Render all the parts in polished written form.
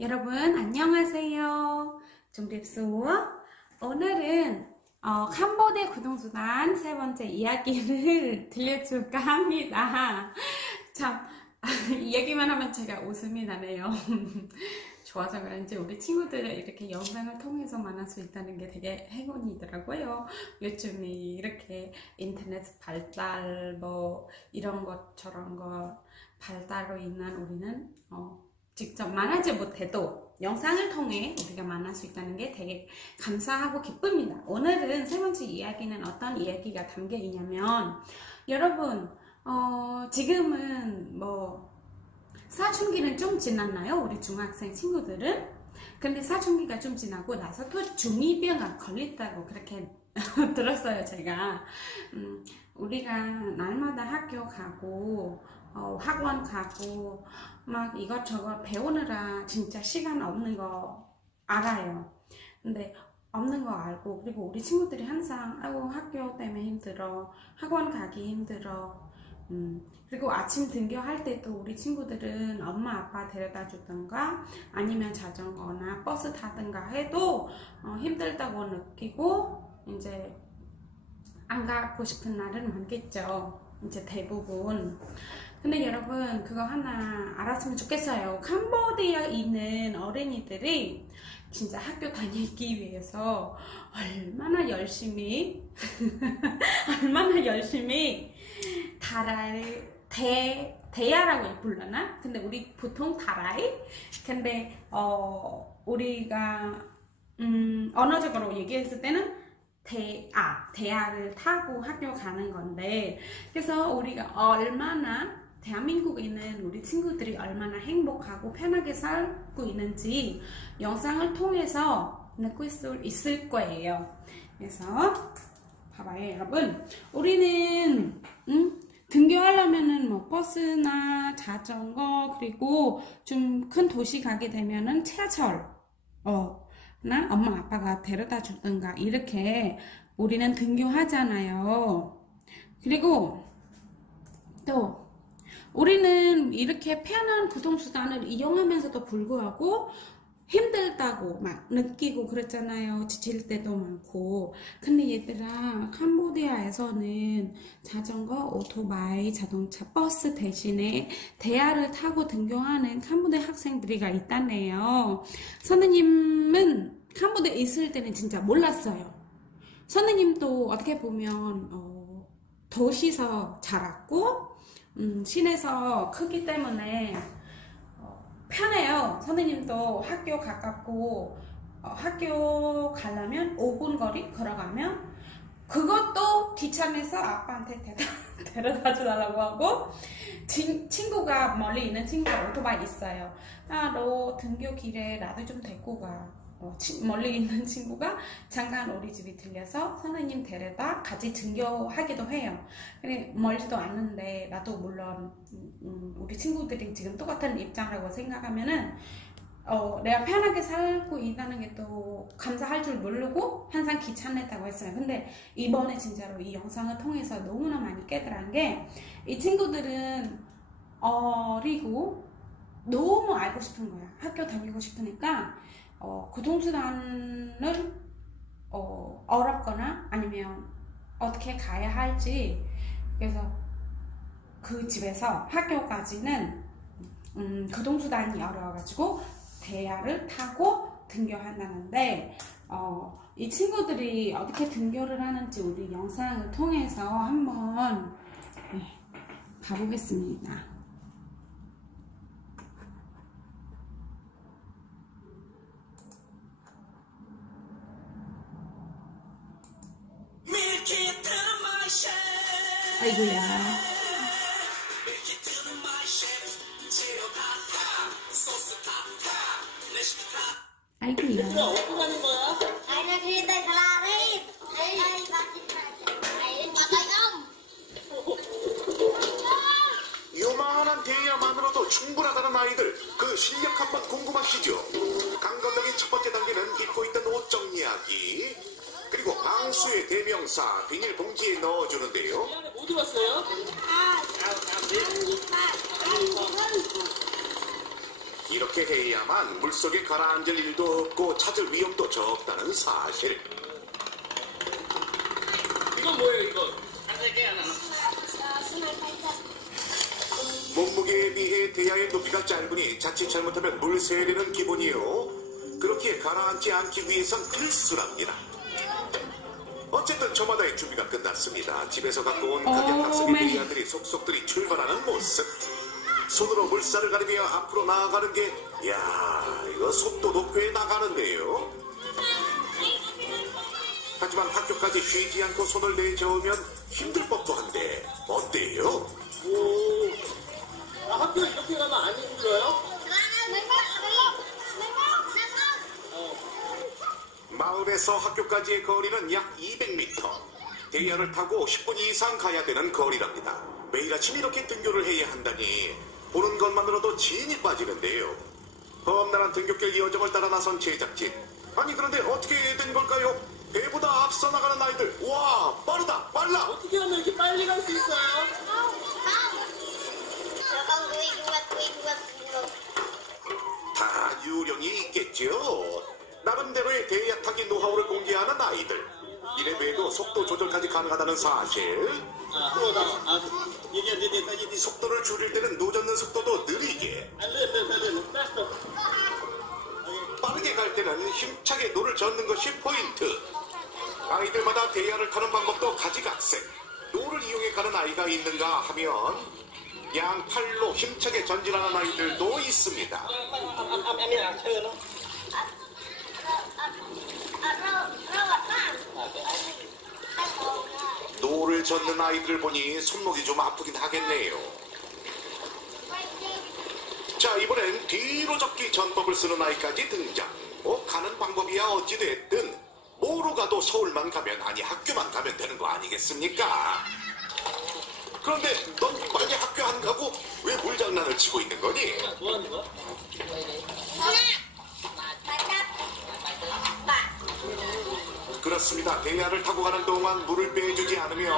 여러분 안녕하세요. 좀립수어. 오늘은 캄보디아 구동수단 세 번째 이야기를 들려줄까 합니다. 참 이야기만 하면 제가 웃음이 나네요. 좋아서 그런지 우리 친구들을 이렇게 영상을 통해서 만날 수 있다는 게 되게 행운이더라고요. 요즘이 이렇게 인터넷 발달 이런 것 저런 것 발달로 인한 우리는 직접 만나지 못해도 영상을 통해 우리가 만날 수 있다는 게 되게 감사하고 기쁩니다. 오늘은 세 번째 이야기는 어떤 이야기가 담겨 있냐면, 여러분 지금은 사춘기는 좀 지났나요? 우리 중학생 친구들은? 근데 사춘기가 좀 지나고 나서 또 중2병 걸린다고 그렇게 들었어요, 제가. 우리가 날마다 학교 가고 학원 가고 막 이것저것 배우느라 진짜 시간 없는 거 알아요. 근데 없는 거 알고, 그리고 우리 친구들이 항상 학교 때문에 힘들어, 학원 가기 힘들어, 그리고 아침 등교할 때도 우리 친구들은 엄마 아빠 데려다 주던가 아니면 자전거나 버스 타든가 해도 힘들다고 느끼고 이제 안 가고 싶은 날은 많겠죠, 이제 대부분. 근데 여러분 그거 하나 알았으면 좋겠어요. 캄보디아에 있는 어린이들이 진짜 학교 다니기 위해서 얼마나 열심히 대야라고 불러나? 근데 우리 보통 다라이? 근데 우리가 언어적으로 얘기했을 때는 대야를 타고 학교 가는 건데, 그래서 우리가 대한민국에 있는 우리 친구들이 얼마나 행복하고 편하게 살고 있는지 영상을 통해서 느낄 수 있을 거예요. 그래서 봐봐요, 여러분. 우리는 등교하려면은 버스나 자전거, 그리고 좀 큰 도시 가게 되면은 지하철 나 엄마 아빠가 데려다 주든가 이렇게 우리는 등교하잖아요. 그리고 또 우리는 이렇게 편한 교통수단을 이용하면서도 불구하고 힘들다고 막 느끼고 그랬잖아요. 지칠 때도 많고. 근데 얘들아, 캄보디아에서는 자전거, 오토바이, 자동차, 버스 대신에 대야를 타고 등교하는 캄보디아 학생들이 있다네요. 선생님은 캄보디아에 있을 때는 진짜 몰랐어요. 선생님도 어떻게 보면 도시에서 자랐고 시내에서 크기 때문에 편해요. 선생님도 학교 가깝고 학교 가려면 5분 거리 걸어가면 그것도 귀찮아서 아빠한테 데려다 주달라고 하고, 친구가 멀리 있는 친구가 오토바이 있어요. 너 등교 길에 나도 좀 데리고 가. 멀리 있는 친구가 잠깐 우리 집에 들려서 선생님 데려다 같이 등교하기도 해요. 근데 멀지도 않는데 나도 물론 우리 친구들이 지금 똑같은 입장이라고 생각하면은 내가 편하게 살고 있다는 게 또 감사할 줄 모르고 항상 귀찮았다고 했어요. 근데 이번에 진짜로 이 영상을 통해서 너무나 많이 깨달은 게, 이 친구들은 어리고 너무 알고 싶은 거야. 학교 다니고 싶으니까 교통수단을 어렵거나 아니면 어떻게 가야 할지, 그래서 그 집에서 학교까지는 교통수단이 어려워가지고 대야를 타고 등교한다는데, 이 친구들이 어떻게 등교를 하는지 우리 영상을 통해서 한번 봐보겠습니다. 아이고야. 아이고야. 어디로 가는 거야? 요만한 대야만으로도 충분하다는 아이들, 그 실력 한번 궁금하시죠? 강건덕의 첫 번째 단계는 잊고 있던 옷 정리하기, 그리고 방수의 대명사 비닐봉지에 넣어주는데요. 이 안에 뭐 들었어요? 이렇게 해야만 물속에 가라앉을 일도 없고 찾을 위험도 적다는 사실. 이건 뭐예요, 이거? 몸무게에 비해 대야의 높이가 짧으니 자칫 잘못하면 물 세례는 기본이요. 그렇기에 가라앉지 않기 위해선 필수랍니다. 어쨌든 저마다의 준비가 끝났습니다. 집에서 갖고 온 각양각색의 대야들이 속속들이 출발하는 모습. 손으로 물살을 가리며 앞으로 나아가는 게, 이야, 이거 속도도 꽤 나가는데요. 하지만 학교까지 쉬지 않고 손을 내저으면 힘들 법도 한데 어때요? 오. 학교 이렇게 가면 안 힘들어요? 마을에서 학교까지의 거리는 약 200m. 대야를 타고 10분 이상 가야 되는 거리랍니다. 매일 아침 이렇게 등교를 해야 한다니 보는 것만으로도 진이 빠지는데요. 험난한 등굣길 여정을 따라 나선 제작진. 아니 그런데 어떻게 된 걸까요? 배보다 앞서 나가는 아이들. 와, 빠르다, 빨라. 어떻게 하면 이렇게 빨리 갈 수 있어요? 다 요령이 있겠죠. 나름대로의 대야 타기 노하우를 공개하는 아이들. 이래 외에도 속도 조절까지 가능하다는 사실. 속도를 줄일 때는 노젓는 속도도 느리게, 빠르게 갈 때는 힘차게 노를 젓는 것이 포인트. 아이들마다 대야를 타는 방법도 가지각색. 노를 이용해 가는 아이가 있는가 하면 양팔로 힘차게 전진하는 아이들도 있습니다. 노를 젓는 아이들을 보니 손목이 좀 아프긴 하겠네요. 자, 이번엔 뒤로 접기 전법을 쓰는 아이까지 등장. 가는 방법이야 어찌됐든 뭐로 가도 서울만 가면, 아니 학교만 가면 되는 거 아니겠습니까? 그런데 넌 만약 학교 안 가고 왜 물장난을 치고 있는 거니? 뭐 하는 거야? 그렇습니다. 대야를 타고 가는 동안 물을 빼주지 않으면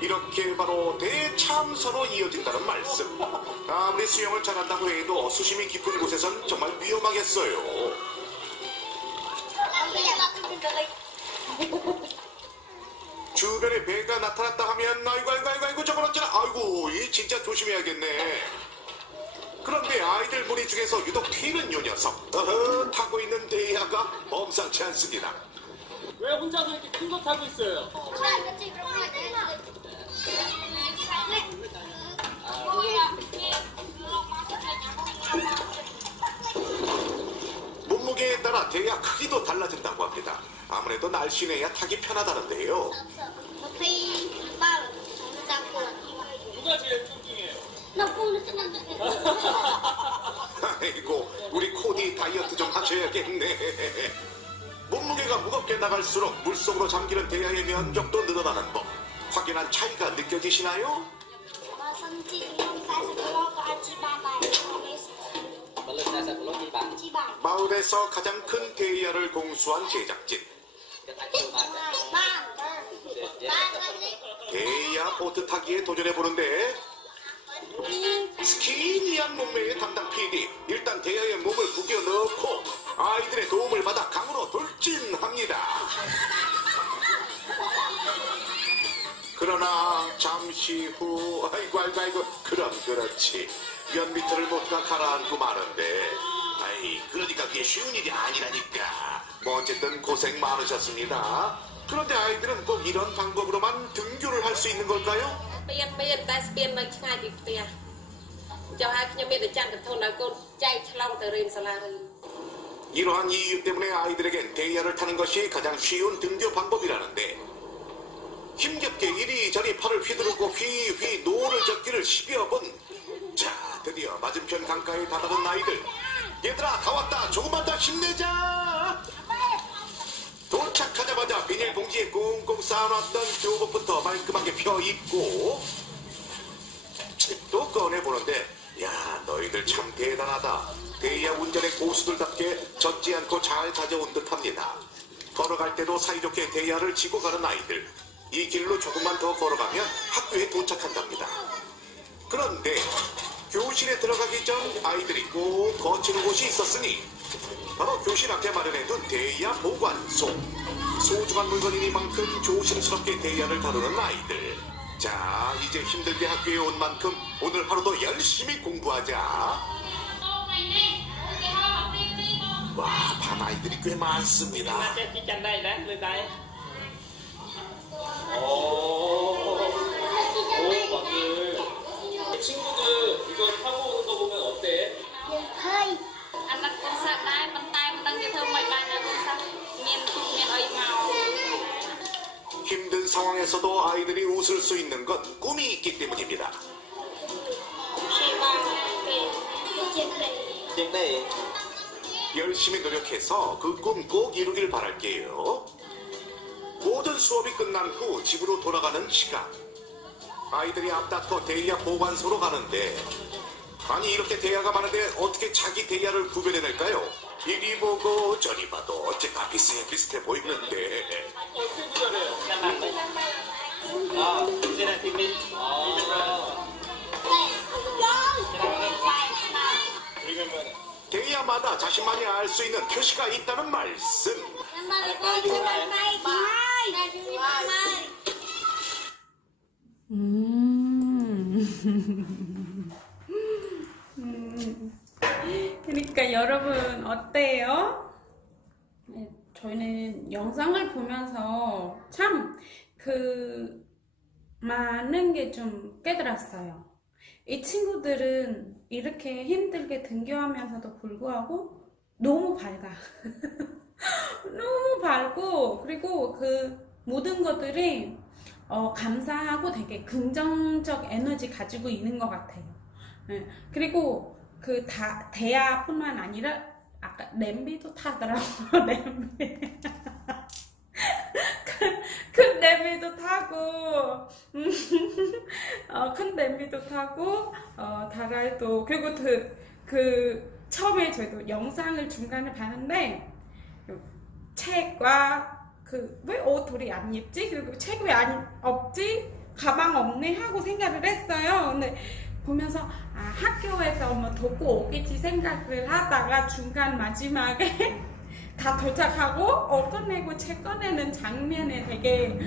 이렇게 바로 대참사로 이어진다는 말씀. 아무리 수영을 잘한다고 해도 수심이 깊은 곳에선 정말 위험하겠어요. 주변에 배가 나타났다 하면 아이고 저건 어쩌나, 아이고 이 진짜 조심해야겠네. 그런데 아이들 무리 중에서 유독 튀는 요 녀석, 타고 있는 대야가 범상치 않습니다. 왜 혼자서 이렇게 큰 거 타고 있어요? 몸무게에 따라 대야 크기도 달라진다고 합니다. 아무래도 날씬해야 타기 편하다는데요. 누가 제일 뚱뚱해요? 아이고, 우리 코디 다이어트 좀 하셔야겠네. 몸무게가 무겁게 나갈수록 물속으로 잠기는 대야의 면적도 늘어나는 법. 확연한 차이가 느껴지시나요? 마을에서 가장 큰 대야를 공수한 제작진. 대야 보트 타기에 도전해보는데 스키니한 몸매의 담당 PD. 일단 대야에 몸을 구겨 넣고 아이들의 도움을 받아 강으로 돌진합니다. 그러나 잠시 후 아이고 그렇지. 몇 미터를 모두가 가라앉고 마는데, 그러니까 그게 쉬운 일이 아니라니까. 뭐 어쨌든 고생 많으셨습니다. 그런데 아이들은 꼭 이런 방법으로만 등교를 할 수 있는 걸까요? 이러한 이유 때문에 아이들에겐 대야를 타는 것이 가장 쉬운 등교 방법이라는데, 힘겹게 이리저리 팔을 휘두르고 휘휘 노를 젓기를 10여 분. 자, 드디어 맞은편 강가에 다다른 아이들. 얘들아 다 왔다. 조금만 더 힘내자. 도착하자마자 비닐봉지에 꽁꽁 쌓아놨던 교복부터 말끔하게 펴입고 책도 꺼내보는데, 야, 너희들 참 대단하다. 대야 운전의 고수들답게 젖지 않고 잘 가져온 듯합니다. 걸어갈 때도 사이좋게 대야를 지고 가는 아이들. 이 길로 조금만 더 걸어가면 학교에 도착한답니다. 그런데 교실에 들어가기 전 아이들이 꼭 거치는 곳이 있었으니 바로 교실 앞에 마련해둔 대야 보관소. 소중한 물건이니만큼 조심스럽게 대야를 다루는 아이들. 자, 이제 힘들게 학교에 온 만큼 오늘 하루도 열심히 공부하자. 와, 반 아이들이 꽤 많습니다. 친구들 이거 타고 오는 거 보면 어때? 힘든 상황에서도 아이들이 웃을 수 있는 건 꿈이 있기 때문입니다. 열심히 노력해서 그 꿈 꼭 이루길 바랄게요. 모든 수업이 끝난 후 집으로 돌아가는 시간. 아이들이 앞 닫고 대야 보관소로 가는데, 아니 이렇게 대야가 많은데 어떻게 자기 대야를 구별해낼까요? 이리 보고 저리 봐도 어째 다 비슷해 보이는데. 어떻게 구별해요? 대야마다 자신만이 알 수 있는 표시가 있다는 말씀. 그러니까 여러분 어때요? 네, 저희는 영상을 보면서 참 많은 게 좀 깨달았어요. 이 친구들은 이렇게 힘들게 등교하면서도 불구하고 너무 밝아. 너무 밝고, 그리고 그 모든 것들이 감사하고 되게 긍정적 에너지 가지고 있는 것 같아요. 네. 그리고 그 대야뿐만 아니라 아까 냄비도 타더라고요. 냄비. 큰 냄비도 타고, 큰 냄비도 타고, 다랄도, 그리고 처음에 저도 영상을 중간에 봤는데, 책과 왜 옷들이 안 입지? 그리고 책 왜 없지? 가방 없네? 하고 생각을 했어요. 근데 보면서, 학교에서 뭐 돕고 오겠지 생각을 하다가 중간 마지막에 다 도착하고 꺼내고 책 꺼내는 장면에 되게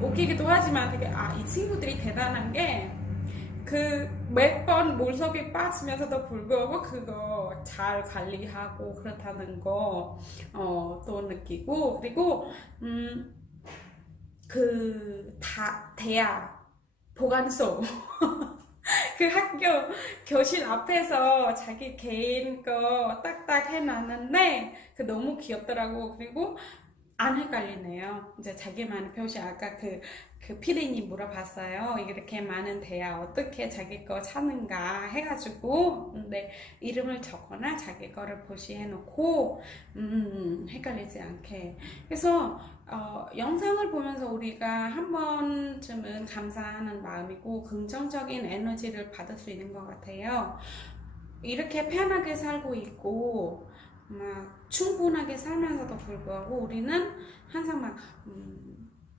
웃기기도 하지만 되게 이 친구들이 대단한 게 몇 번 물속에 빠지면서도 불구하고 그거 잘 관리하고 그렇다는 거 또 느끼고, 그리고 대야 보관소 그 학교 교실 앞에서 자기 개인 거 딱딱 해놨는데 너무 귀엽더라고. 그리고 안 헷갈리네요. 이제 자기만의 표시. 아까 그 피디님 물어봤어요. 이렇게 많은 대야 어떻게 자기 거 찾는가 해가지고, 근데 이름을 적거나 자기 거를 표시해 놓고 헷갈리지 않게. 그래서 영상을 보면서 우리가 한 번쯤은 감사하는 마음이고 긍정적인 에너지를 받을 수 있는 것 같아요. 이렇게 편하게 살고 있고 막 충분하게 살면서도 불구하고 우리는 항상 막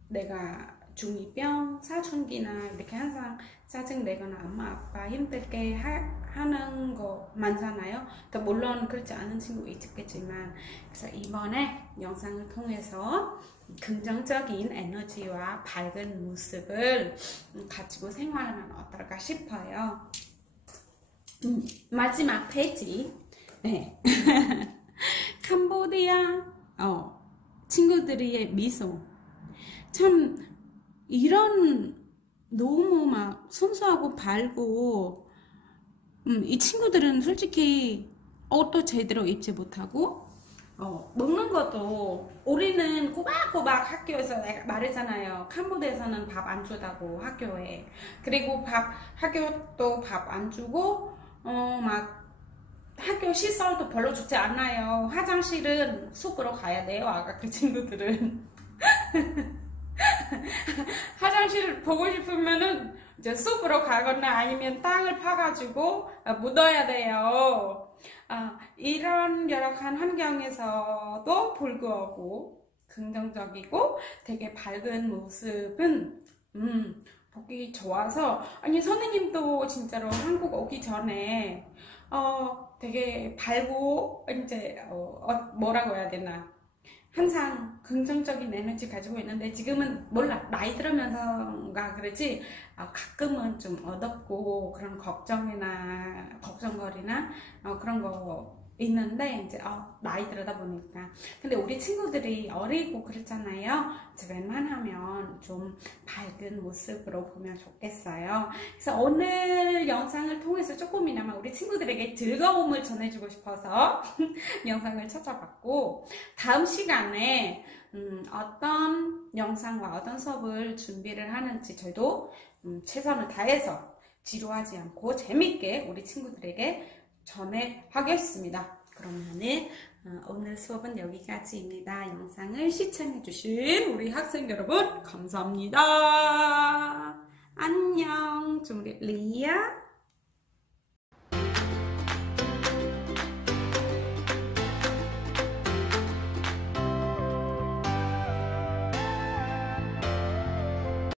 내가 중2병, 사춘기나 이렇게 항상 짜증내거나 엄마 아빠 힘들게 하는 거 많잖아요. 물론 그렇지 않은 친구 있겠지만, 그래서 이번에 영상을 통해서 긍정적인 에너지와 밝은 모습을 가지고 생활하면 어떨까 싶어요. 마지막 페이지. 네. 캄보디아 친구들의 미소. 참 이런 너무 막 순수하고 밝고, 이 친구들은 솔직히 옷도 제대로 입지 못하고, 먹는 것도 우리는 꼬박꼬박 학교에서 내가 말했잖아요. 캄보디아에서는 밥 안 주다고 학교에. 그리고 학교도 밥 안 주고 막 학교 시설도 별로 좋지 않아요. 화장실은 숲으로 가야 돼요. 아까 그 친구들은 화장실을 보고 싶으면은 이제 숲으로 가거나 아니면 땅을 파가지고 묻어야 돼요. 이런 열악한 환경에서도 불구하고 긍정적이고 되게 밝은 모습은 보기 좋아서, 아니 선생님도 진짜로 한국 오기 전에 되게 밝고 이제 뭐라고 해야 되나, 항상 긍정적인 에너지 가지고 있는데 지금은 몰라, 나이 들으면서가 그러지 가끔은 좀 어둡고 그런 걱정거리나 그런 거 있는데, 이제 나이 들다 보니까. 근데 우리 친구들이 어리고 그렇잖아요. 이제 웬만하면 좀 밝은 모습으로 보면 좋겠어요. 그래서 오늘 영상을 통해서 조금이나마 우리 친구들에게 즐거움을 전해주고 싶어서 영상을 찾아봤고, 다음 시간에 어떤 영상과 어떤 수업을 준비를 하는지 저희도 최선을 다해서 지루하지 않고 재밌게 우리 친구들에게 전해하겠습니다. 그러면은 오늘 수업은 여기까지입니다. 영상을 시청해주신 우리 학생 여러분 감사합니다. 안녕. 좀 리아.